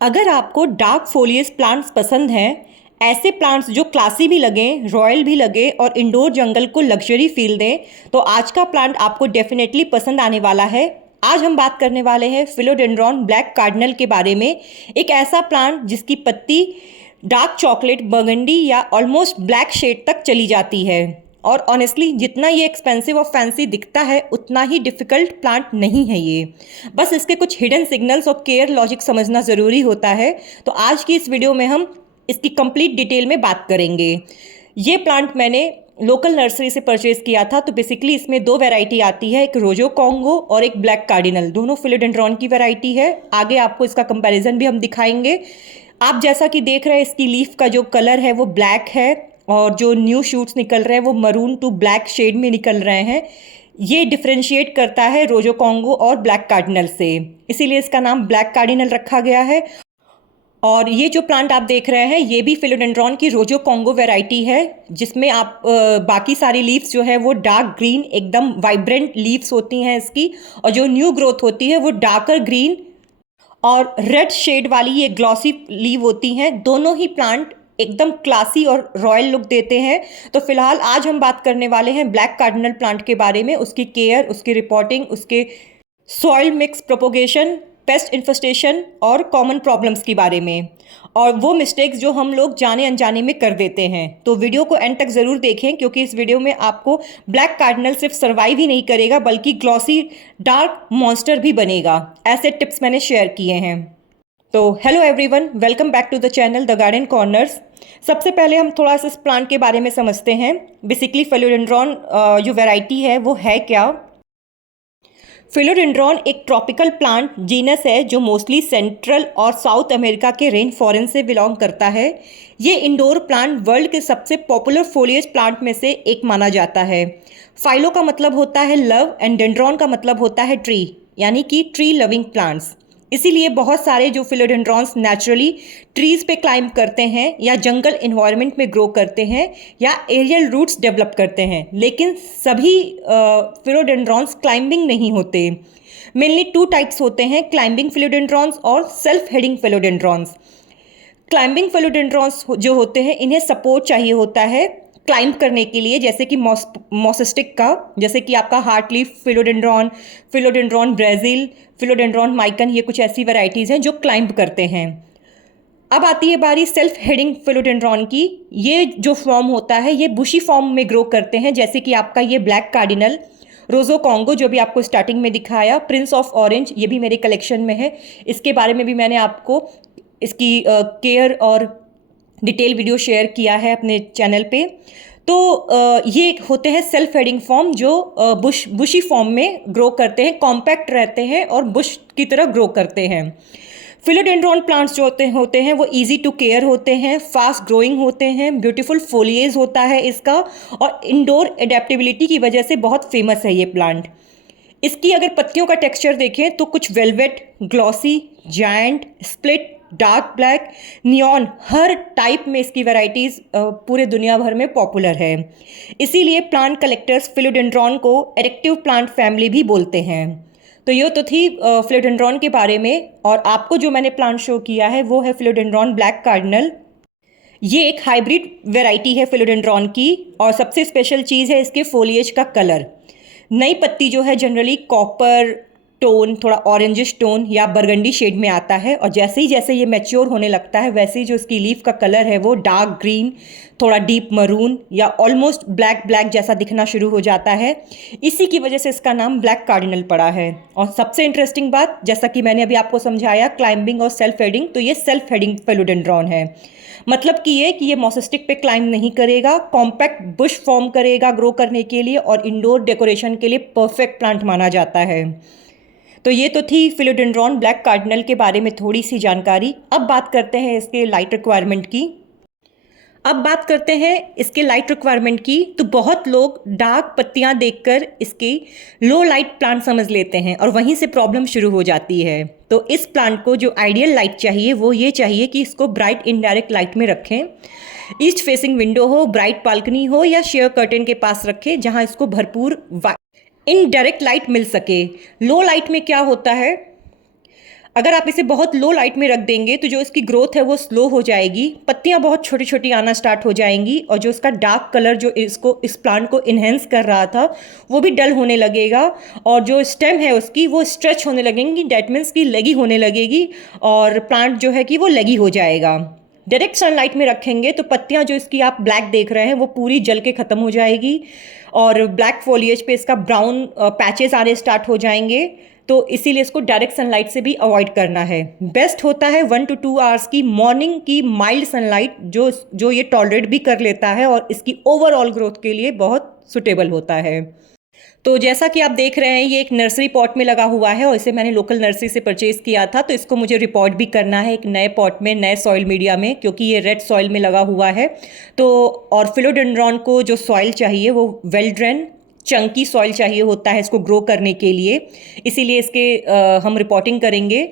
अगर आपको dark फोलियस plants पसंद हैं, ऐसे प्लांट्स जो क्लासी भी लगें, रॉयल भी लगे और इंडोर जंगल को लग्जरी फील दें, तो आज का प्लांट आपको डेफिनेटली पसंद आने वाला है। आज हम बात करने वाले हैं फिलोडेंड्रॉन ब्लैक कार्डिनल के बारे में। एक ऐसा प्लांट जिसकी पत्ती डार्क चॉकलेट, बर्गंडी या ऑलमोस्ट ब्लैक शेड तक चली जाती है। और ऑनेस्टली जितना ये एक्सपेंसिव और फैंसी दिखता है, उतना ही डिफ़िकल्ट प्लांट नहीं है ये। बस इसके कुछ हिडन सिग्नल्स और केयर लॉजिक समझना ज़रूरी होता है। तो आज की इस वीडियो में हम इसकी कंप्लीट डिटेल में बात करेंगे। ये प्लांट मैंने लोकल नर्सरी से परचेज़ किया था। तो बेसिकली इसमें दो वैरायटी आती है, एक रोजो कॉन्गो और एक ब्लैक कार्डिनल। दोनों फिलोडेंड्रॉन की वैरायटी है। आगे आपको इसका कंपैरिजन भी हम दिखाएंगे। आप जैसा कि देख रहे हैं, इसकी लीफ का जो कलर है वो ब्लैक है और जो न्यू शूट्स निकल रहे हैं वो मरून टू ब्लैक शेड में निकल रहे हैं। ये डिफरेंशिएट करता है रोजो कॉन्गो और ब्लैक कार्डिनल से, इसीलिए इसका नाम ब्लैक कार्डिनल रखा गया है। और ये जो प्लांट आप देख रहे हैं, ये भी फिलोडेंड्रॉन की रोजो कॉन्गो वैरायटी है, जिसमें आप बाकी सारी लीव्स जो है वो डार्क ग्रीन, एकदम वाइब्रेंट लीव्स होती हैं इसकी, और जो न्यू ग्रोथ होती है वो डार्कर ग्रीन और रेड शेड वाली ये ग्लॉसी लीव होती हैं। दोनों ही प्लांट एकदम क्लासी और रॉयल लुक देते हैं। तो फिलहाल आज हम बात करने वाले हैं ब्लैक कार्डिनल प्लांट के बारे में, उसकी केयर, उसकी रिपोर्टिंग, उसके soil mix propagation, paste infestation और कॉमन प्रॉब्लम्स के बारे में, और वो मिस्टेक्स जो हम लोग जाने अनजाने में कर देते हैं। तो वीडियो को एंड तक ज़रूर देखें, क्योंकि इस वीडियो में आपको ब्लैक कार्डिनल सिर्फ सर्वाइव ही नहीं करेगा, बल्कि ग्लॉसी डार्क मॉन्स्टर भी बनेगा। ऐसे टिप्स मैंने शेयर किए हैं। तो hello everyone, welcome back to the channel the garden corners. सबसे पहले हम थोड़ा सा इस प्लांट के बारे में समझते हैं। बेसिकली फिलोडेंड्रॉन जो वैरायटी है वो है क्या। फिलोडेंड्रॉन एक ट्रॉपिकल प्लांट जीनस है जो मोस्टली सेंट्रल और साउथ अमेरिका के रेन फॉरेस्ट से बिलोंग करता है। ये इंडोर प्लांट वर्ल्ड के सबसे पॉपुलर फोलिएज प्लांट में से एक माना जाता है। फाइलो का मतलब होता है लव एंड डेंड्रॉन का मतलब होता है ट्री, यानी कि ट्री लविंग प्लांट्स। इसीलिए बहुत सारे जो फिलोडेंड्रॉन्स नेचुरली ट्रीज पे क्लाइंब करते हैं या जंगल इन्वायरमेंट में ग्रो करते हैं या एरियल रूट्स डेवलप करते हैं, लेकिन सभी फिलोडेंड्रॉन्स क्लाइंबिंग नहीं होते। मेनली टू टाइप्स होते हैं, क्लाइंबिंग फिलोडेंड्रॉन्स और सेल्फ हेडिंग फिलोडेंड्रॉन्स। क्लाइंबिंग फिलोडेंड्रॉन्स जो होते हैं, इन्हें सपोर्ट चाहिए होता है क्लाइंब करने के लिए, जैसे कि मोसिस्टिक का, जैसे कि आपका heart leaf philodendron, philodendron Brazil, philodendron micans, ये कुछ ऐसी वैरायटीज़ हैं जो क्लाइंब करते हैं। अब आती है बारी सेल्फ हेडिंग फिलोडेंड्रॉन की। ये जो फॉर्म होता है ये बुशी फॉर्म में ग्रो करते हैं, जैसे कि आपका ये ब्लैक कार्डिनल, रोजो कॉन्गो जो भी आपको स्टार्टिंग में दिखाया, प्रिंस ऑफ ऑरेंज, ये भी मेरे कलेक्शन में है। इसके बारे में भी मैंने आपको इसकी केयर और डिटेल वीडियो शेयर किया है अपने चैनल पे। तो ये होते हैं सेल्फ हेडिंग फॉर्म जो बुशी फॉर्म में ग्रो करते हैं, कॉम्पैक्ट रहते हैं और बुश की तरह ग्रो करते हैं। फिलोडेंड्रॉन प्लांट्स जो होते हैं वो इजी टू केयर होते हैं, फास्ट ग्रोइंग होते हैं, ब्यूटीफुल फोलिएज होता है इसका, और इंडोर एडेप्टेबिलिटी की वजह से बहुत फेमस है ये प्लांट। इसकी अगर पत्तियों का टेक्सचर देखें तो कुछ velvet, glossy, giant, split, dark black, neon, हर टाइप में इसकी वैरायटीज़ पूरे दुनिया भर में पॉपुलर है। इसीलिए प्लांट कलेक्टर्स फिलोडेंड्रॉन को एडिक्टिव प्लांट फैमिली भी बोलते हैं। तो ये तो थी फिलोडेंड्रॉन के बारे में, और आपको जो मैंने प्लांट शो किया है वो है फिलोडेंड्रॉन ब्लैक कार्डिनल। ये एक हाइब्रिड वैरायटी है फिलोडेंड्रॉन की, और सबसे स्पेशल चीज़ है इसके फोलिएज का कलर। नई पत्ती जो है जनरली कॉपर टोन, थोड़ा ऑरेंजिश टोन या बरगंडी शेड में आता है, और जैसे ही ये मैच्योर होने लगता है, वैसे ही जो इसकी लीफ का कलर है वो डार्क ग्रीन, थोड़ा डीप मरून या ऑलमोस्ट ब्लैक ब्लैक जैसा दिखना शुरू हो जाता है। इसी की वजह से इसका नाम ब्लैक कार्डिनल पड़ा है। और सबसे इंटरेस्टिंग बात, जैसा कि मैंने अभी आपको समझाया, क्लाइंबिंग और सेल्फ हेडिंग, तो ये सेल्फ हेडिंग फिलोडेंड्रॉन है। मतलब कि ये मोसिस्टिक पे क्लाइंब नहीं करेगा, कॉम्पैक्ट बुश फॉर्म करेगा ग्रो करने के लिए, और इंडोर डेकोरेशन के लिए परफेक्ट प्लांट माना जाता है। तो ये तो थी फिलोडेंड्रॉन ब्लैक कार्डिनल के बारे में थोड़ी सी जानकारी। अब बात करते हैं इसके लाइट रिक्वायरमेंट की। तो बहुत लोग डार्क पत्तियां देखकर इसकी लो लाइट प्लांट समझ लेते हैं, और वहीं से प्रॉब्लम शुरू हो जाती है। तो इस प्लांट को जो आइडियल लाइट चाहिए वो ये चाहिए कि इसको ब्राइट इनडायरेक्ट लाइट में रखें। ईस्ट फेसिंग विंडो हो, ब्राइट बालकनी हो या शेयर कर्टेन के पास रखें, जहां इसको भरपूर इनडायरेक्ट लाइट मिल सके। लो लाइट में क्या होता है, अगर आप इसे बहुत लो लाइट में रख देंगे तो जो इसकी ग्रोथ है वो स्लो हो जाएगी, पत्तियां बहुत छोटी छोटी आना स्टार्ट हो जाएंगी और जो इसका डार्क कलर जो इस प्लांट को इन्हेंस कर रहा था वो भी डल होने लगेगा और जो स्टेम है उसकी वो स्ट्रेच होने लगेंगी, डेट मीन्स की लगी होने लगेगी और प्लांट जो है कि वो लगी हो जाएगा। डायरेक्ट सनलाइट में रखेंगे तो पत्तियां जो इसकी आप ब्लैक देख रहे हैं वो पूरी जल के ख़त्म हो जाएगी और ब्लैक फॉलिएज पे इसका ब्राउन पैचेस आने स्टार्ट हो जाएंगे। तो इसीलिए इसको डायरेक्ट सनलाइट से भी अवॉइड करना है। बेस्ट होता है 1 to 2 आवर्स की मॉर्निंग की माइल्ड सनलाइट जो जो ये टॉलरेट भी कर लेता है और इसकी ओवरऑल ग्रोथ के लिए बहुत सुटेबल होता है। तो जैसा कि आप देख रहे हैं ये एक नर्सरी पॉट में लगा हुआ है और इसे मैंने लोकल नर्सरी से परचेज किया था, तो इसको मुझे रिपोर्ट भी करना है एक नए पॉट में, नए सॉइल मीडिया में, क्योंकि ये रेड सॉइल में लगा हुआ है। तो और फिलोडेंड्रॉन को जो सॉइल चाहिए वो वेल ड्रेन चंकी सॉइल चाहिए होता है इसको ग्रो करने के लिए, इसीलिए इसके हम रिपोर्टिंग करेंगे।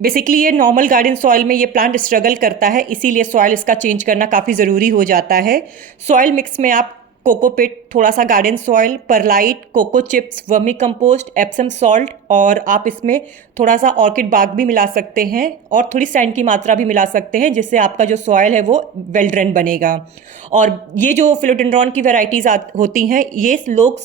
बेसिकली ये नॉर्मल गार्डन सॉइल में ये प्लांट स्ट्रगल करता है, इसीलिए सॉइल इसका चेंज करना काफ़ी ज़रूरी हो जाता है। सॉइल मिक्स में आप कोकोपिट, थोड़ा सा garden soil, perlite, coco chips, vermicompost, Epsom salt और आप इसमें थोड़ा सा ऑर्किड बाग भी मिला सकते हैं और थोड़ी सैंड की मात्रा भी मिला सकते हैं, जिससे आपका जो सॉइल है वो वेल ड्रेन बनेगा। और ये जो फिलोडेंड्रॉन की वेराइटीज़ होती हैं ये लोग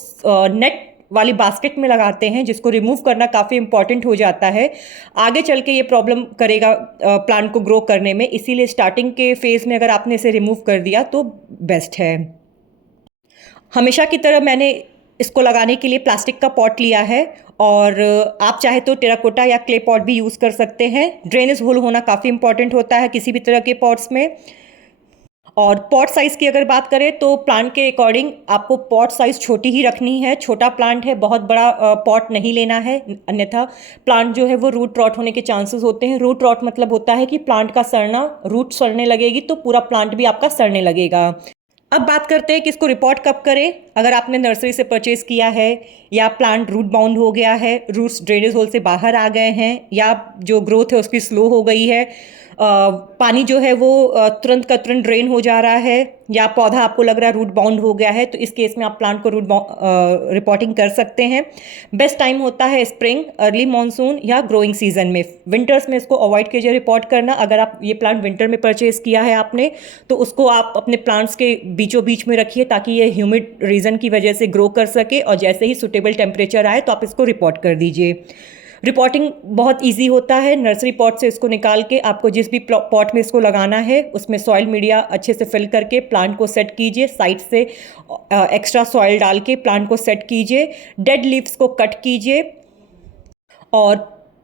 नेट वाली बास्केट में लगाते हैं, जिसको रिमूव करना काफ़ी इंपॉर्टेंट हो जाता है, आगे चल के ये प्रॉब्लम करेगा प्लांट को ग्रो करने में, इसीलिए स्टार्टिंग के फेज़ में अगर आपने इसे रिमूव कर दिया तो बेस्ट है। हमेशा की तरह मैंने इसको लगाने के लिए प्लास्टिक का पॉट लिया है और आप चाहे तो टेराकोटा या क्ले पॉट भी यूज़ कर सकते हैं। ड्रेनेज होल होना काफ़ी इंपॉर्टेंट होता है किसी भी तरह के पॉट्स में। और पॉट साइज़ की अगर बात करें तो प्लांट के अकॉर्डिंग आपको पॉट साइज़ छोटी ही रखनी है। छोटा प्लांट है, बहुत बड़ा पॉट नहीं लेना है, अन्यथा प्लांट जो है वो रूट रॉट होने के चांसेस होते हैं। रूट रॉट मतलब होता है कि प्लांट का सड़ना, रूट सड़ने लगेगी तो पूरा प्लांट भी आपका सड़ने लगेगा। अब बात करते हैं कि इसको रिपोर्ट कब करें। अगर आपने नर्सरी से परचेज़ किया है या प्लांट रूट बाउंड हो गया है, रूट्स ड्रेनेज होल से बाहर आ गए हैं या जो ग्रोथ है उसकी स्लो हो गई है, पानी जो है वो तुरंत का तुरंत ड्रेन हो जा रहा है या पौधा आपको लग रहा है रूट बाउंड हो गया है, तो इस केस में आप प्लांट को रिपोर्टिंग कर सकते हैं। बेस्ट टाइम होता है स्प्रिंग, अर्ली मानसून या ग्रोइंग सीजन में। विंटर्स में इसको अवॉइड कीजिए रिपोर्ट करना। अगर आप ये प्लांट विंटर में परचेज किया है आपने तो उसको आप अपने प्लांट्स के बीचों बीच में रखिए ताकि ये ह्यूमिड रीजन की वजह से ग्रो कर सके और जैसे ही सुटेबल टेम्परेचर आए तो आप इसको रिपोर्ट कर दीजिए। रिपोर्टिंग बहुत इजी होता है। नर्सरी पॉट से इसको निकाल के आपको जिस भी पॉट में इसको लगाना है उसमें सॉइल मीडिया अच्छे से फिल करके प्लांट को सेट कीजिए। साइड से एक्स्ट्रा सॉइल डाल के प्लांट को सेट कीजिए। डेड लीव्स को कट कीजिए और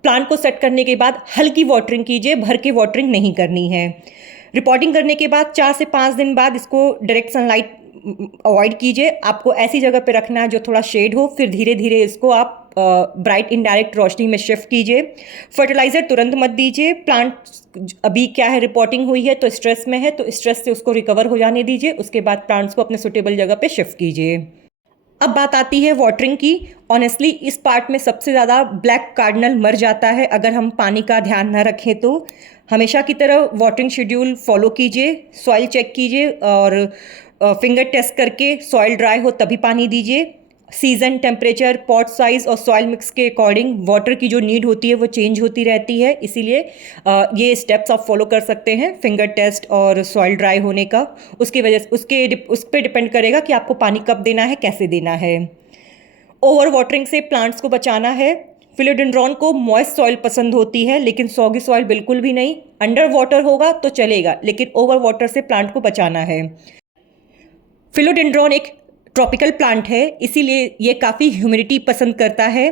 प्लांट को सेट करने के बाद हल्की वाटरिंग कीजिए, भर के वाटरिंग नहीं करनी है। रिपोर्टिंग करने के बाद 4 से 5 दिन बाद इसको डायरेक्ट सनलाइट अवॉइड कीजिए। आपको ऐसी जगह पे रखना है जो थोड़ा शेड हो, फिर धीरे धीरे इसको आप ब्राइट इनडायरेक्ट रोशनी में शिफ्ट कीजिए। फर्टिलाइज़र तुरंत मत दीजिए। प्लांट अभी क्या है, रिपोर्टिंग हुई है तो स्ट्रेस में है, तो स्ट्रेस से उसको रिकवर हो जाने दीजिए। उसके बाद प्लांट्स को अपने सुटेबल जगह पे शिफ्ट कीजिए। अब बात आती है वाटरिंग की। ऑनेस्टली इस पार्ट में सबसे ज़्यादा ब्लैक कार्डिनल मर जाता है अगर हम पानी का ध्यान ना रखें तो। हमेशा की तरह वाटरिंग शेड्यूल फॉलो कीजिए, सॉइल चेक कीजिए और फिंगर टेस्ट करके सॉइल ड्राई हो तभी पानी दीजिए। सीज़न, टेम्परेचर, पॉट साइज़ और सॉइल मिक्स के अकॉर्डिंग वाटर की जो नीड होती है वो चेंज होती रहती है, इसीलिए ये स्टेप्स आप फॉलो कर सकते हैं फिंगर टेस्ट और सॉइल ड्राई होने का। उसकी वजह से उस पर डिपेंड करेगा कि आपको पानी कब देना है, कैसे देना है। ओवर वाटरिंग से प्लांट्स को बचाना है। फिलोडेंड्रॉन को मॉइस्ट सॉइल पसंद होती है लेकिन सॉगी सॉइल बिल्कुल भी नहीं। अंडर वाटर होगा तो चलेगा लेकिन ओवर वाटर से प्लांट को बचाना है। फिलोडेंड्रॉन एक ट्रॉपिकल प्लांट है, इसीलिए ये काफ़ी ह्यूमिडिटी पसंद करता है।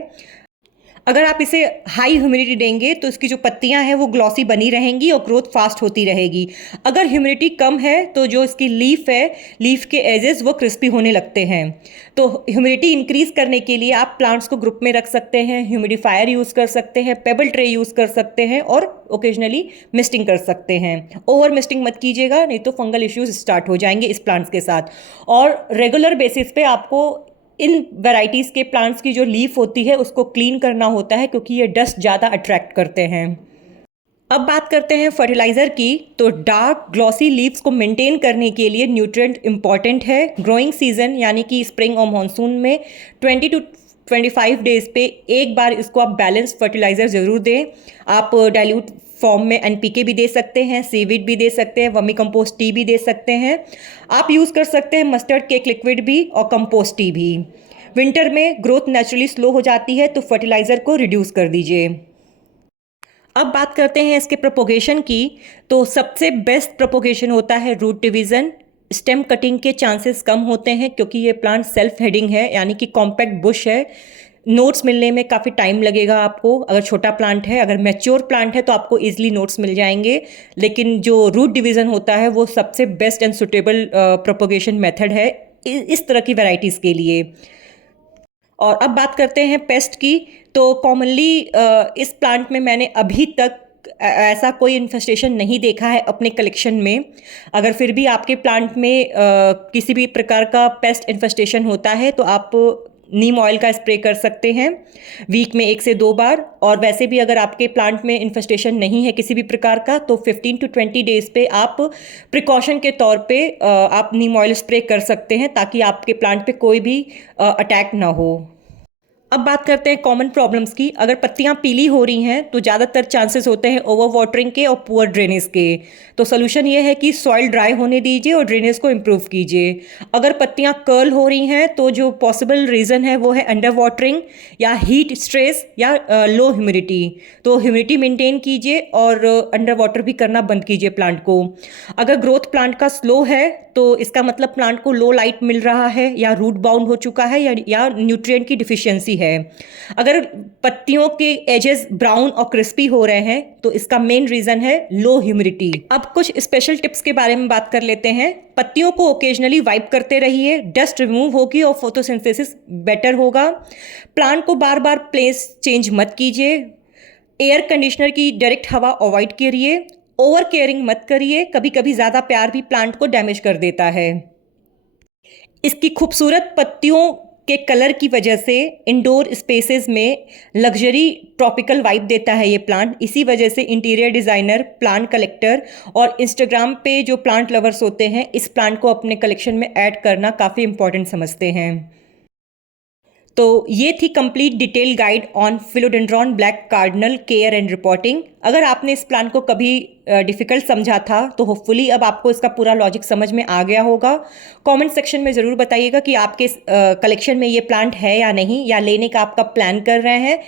अगर आप इसे हाई ह्यूमिडिटी देंगे तो इसकी जो पत्तियां हैं वो ग्लॉसी बनी रहेंगी और ग्रोथ फास्ट होती रहेगी। अगर ह्यूमिडिटी कम है तो जो इसकी लीफ है, लीफ के एजेस वो क्रिस्पी होने लगते हैं। तो ह्यूमिडिटी इंक्रीज करने के लिए आप प्लांट्स को ग्रुप में रख सकते हैं, ह्यूमिडिफायर यूज़ कर सकते हैं, पेबल ट्रे यूज़ कर सकते हैं और ओकेजनली मिस्टिंग कर सकते हैं। ओवर मिस्टिंग मत कीजिएगा, नहीं तो फंगल इश्यूज स्टार्ट हो जाएंगे इस प्लांट्स के साथ। और रेगुलर बेसिस पे आपको इन वैराइटीज़ के प्लांट्स की जो लीफ होती है उसको क्लीन करना होता है क्योंकि ये डस्ट ज़्यादा अट्रैक्ट करते हैं। अब बात करते हैं फर्टिलाइज़र की। तो डार्क ग्लॉसी लीव्स को मेंटेन करने के लिए न्यूट्रिएंट इंपॉर्टेंट है। ग्रोइंग सीजन यानी कि स्प्रिंग और मानसून में 20 25 डेज पे एक बार इसको आप बैलेंस फर्टिलाइज़र ज़रूर दें। आप डाइल्यूट फॉर्म में एनपीके भी दे सकते हैं, सीविड भी दे सकते हैं, वर्मी कंपोस्ट टी भी दे सकते हैं। आप यूज़ कर सकते हैं मस्टर्ड केक लिक्विड भी और कंपोस्ट टी भी। विंटर में ग्रोथ नेचुरली स्लो हो जाती है तो फर्टिलाइज़र को रिड्यूस कर दीजिए। अब बात करते हैं इसके प्रोपोगेशन की। तो सबसे बेस्ट प्रोपोगेशन होता है रूट डिवीज़न। स्टेम कटिंग के चांसेस कम होते हैं क्योंकि ये प्लांट सेल्फ हेडिंग है, यानी कि कॉम्पैक्ट बुश है। नोट्स मिलने में काफ़ी टाइम लगेगा आपको। अगर छोटा प्लांट है, अगर मैच्योर प्लांट है तो आपको ईजिली नोट्स मिल जाएंगे। लेकिन जो रूट डिवीज़न होता है वो सबसे best and suitable propagation method है इस तरह की वैरायटीज़ के लिए। और अब बात करते हैं पेस्ट की। तो कॉमनली इस प्लांट में मैंने अभी तक ऐसा कोई इन्फेस्टेशन नहीं देखा है अपने कलेक्शन में। अगर फिर भी आपके प्लांट में किसी भी प्रकार का पेस्ट इन्फेस्टेशन होता है तो आप नीम ऑयल का स्प्रे कर सकते हैं वीक में 1 से 2 बार। और वैसे भी अगर आपके प्लांट में इन्फेस्टेशन नहीं है किसी भी प्रकार का तो 15 to 20 डेज पे आप प्रिकॉशन के तौर पे आप नीम ऑयल स्प्रे कर सकते हैं ताकि आपके प्लांट पे कोई भी अटैक ना हो। अब बात करते हैं कॉमन प्रॉब्लम्स की। अगर पत्तियां पीली हो रही हैं तो ज़्यादातर चांसेस होते हैं ओवर वाटरिंग के और पुअर ड्रेनेज के। तो सोल्यूशन ये है कि सॉइल ड्राई होने दीजिए और ड्रेनेज को इम्प्रूव कीजिए। अगर पत्तियां कर्ल हो रही हैं तो जो पॉसिबल रीज़न है वो है अंडर वाटरिंग या हीट स्ट्रेस या लो ह्यूमिडिटी। तो ह्यूमिडिटी मेंटेन कीजिए और अंडर वाटर भी करना बंद कीजिए प्लांट को। अगर ग्रोथ प्लांट का स्लो है तो इसका मतलब प्लांट को लो लाइट मिल रहा है या रूट बाउंड हो चुका है या न्यूट्रिएंट की डिफिशियंसी है। अगर पत्तियों के एजेस ब्राउन और क्रिस्पी हो रहे हैं तो इसका मेन रीजन है लो ह्यूमिडिटी। अब कुछ स्पेशल टिप्स के बारे में बात कर लेते हैं। पत्तियों को ओकेजनली वाइप करते रहिए, डस्ट रिमूव होगी और फोटोसिंथेसिस बेटर होगा। प्लांट को बार बार प्लेस चेंज मत कीजिए। एयर कंडीशनर की डायरेक्ट हवा अवॉइड करिए। ओवर केयरिंग मत करिए, कभी कभी ज़्यादा प्यार भी प्लांट को डैमेज कर देता है। इसकी खूबसूरत पत्तियों के कलर की वजह से इंडोर स्पेसेस में लग्जरी ट्रॉपिकल वाइब देता है ये प्लांट। इसी वजह से इंटीरियर डिज़ाइनर, प्लांट कलेक्टर और इंस्टाग्राम पे जो प्लांट लवर्स होते हैं इस प्लांट को अपने कलेक्शन में ऐड करना काफ़ी इंपॉर्टेंट समझते हैं। तो ये थी complete detail guide on philodendron black cardinal care and reporting. अगर आपने इस प्लान को कभी डिफ़िकल्ट समझा था तो होपफुली अब आपको इसका पूरा लॉजिक समझ में आ गया होगा। कमेंट सेक्शन में ज़रूर बताइएगा कि आपके कलेक्शन में ये प्लांट है या नहीं, या लेने का आपका प्लान कर रहे हैं।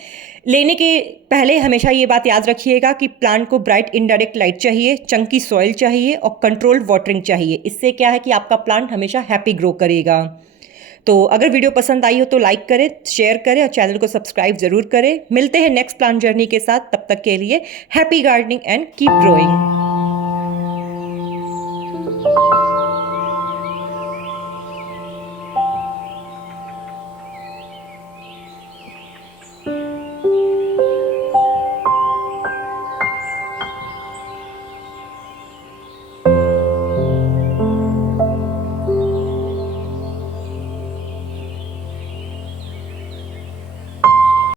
लेने के पहले हमेशा ये बात याद रखिएगा कि प्लांट को ब्राइट इनडायरेक्ट लाइट चाहिए, चंकी सॉइल चाहिए और कंट्रोल्ड वाटरिंग चाहिए। इससे क्या है कि आपका प्लांट हमेशा हैप्पी ग्रो करेगा। तो अगर वीडियो पसंद आई हो तो लाइक करें, शेयर करें और चैनल को सब्सक्राइब जरूर करें। मिलते हैं नेक्स्ट प्लांट जर्नी के साथ। तब तक के लिए happy gardening and keep growing.